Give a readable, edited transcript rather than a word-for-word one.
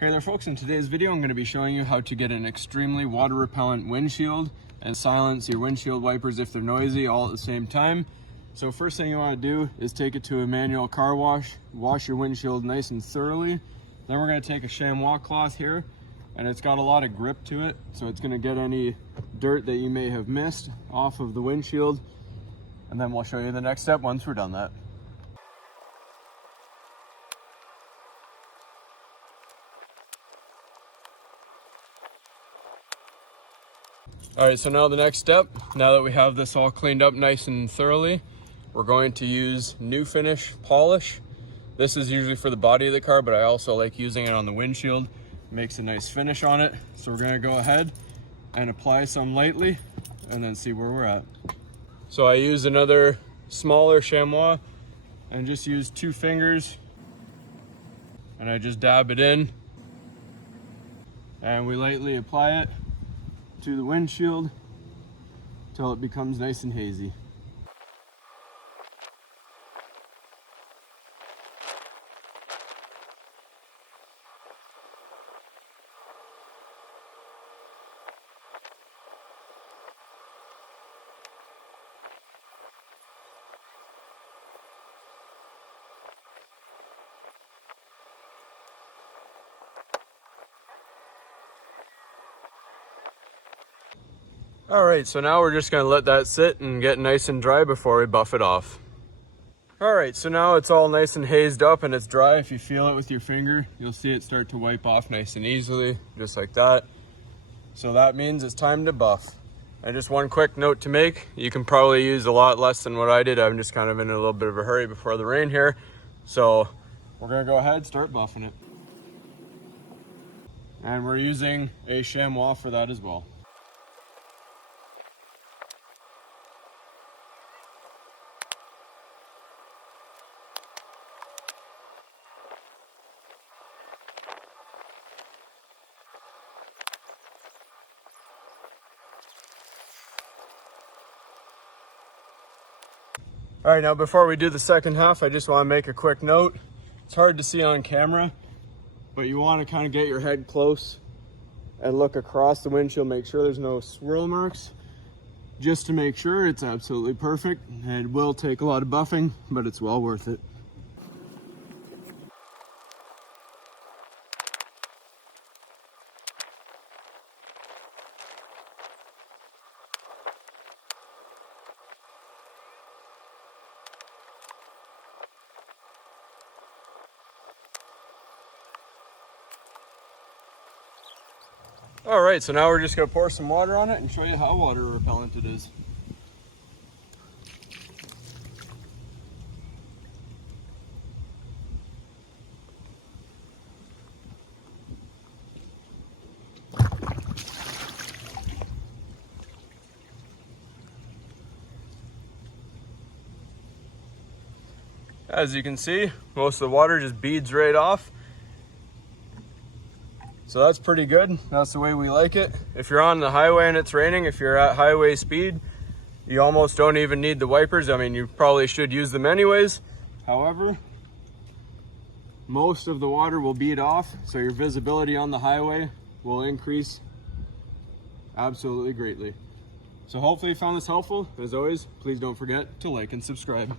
Hey there folks, in today's video I'm going to be showing you how to get an extremely water repellent windshield and silence your windshield wipers if they're noisy all at the same time. So first thing you want to do is take it to a manual car wash, wash your windshield nice and thoroughly. Then we're going to take a chamois cloth here, and it's got a lot of grip to it, so it's going to get any dirt that you may have missed off of the windshield. And then we'll show you the next step once we're done that. All right, so now the next step, now that we have this all cleaned up nice and thoroughly, we're going to use New Finish polish. This is usually for the body of the car, but I also like using it on the windshield. It makes a nice finish on it. So we're gonna go ahead and apply some lightly and then see where we're at. So I use another smaller chamois and just use 2 fingers, and I just dab it in, and we lightly apply it to the windshield till it becomes nice and hazy. All right, so now we're just gonna let that sit and get nice and dry before we buff it off. All right, so now it's all nice and hazed up and it's dry. If you feel it with your finger, you'll see it start to wipe off nice and easily, just like that. So that means it's time to buff. And just one quick note to make, you can probably use a lot less than what I did. I'm just kind of in a little bit of a hurry before the rain here. So we're gonna go ahead and start buffing it. And we're using a chamois for that as well. All right, now before we do the second half, I just want to make a quick note. It's hard to see on camera, but you want to kind of get your head close and look across the windshield, make sure there's no swirl marks, just to make sure it's absolutely perfect. It will take a lot of buffing, but it's well worth it. All right, so now we're just gonna pour some water on it and show you how water repellent it is. As you can see, most of the water just beads right off. So that's pretty good. That's the way we like it. If you're on the highway and it's raining, if you're at highway speed, you almost don't even need the wipers. I mean, you probably should use them anyways. However, most of the water will bead off, so your visibility on the highway will increase absolutely greatly. So hopefully you found this helpful. As always, please don't forget to like and subscribe.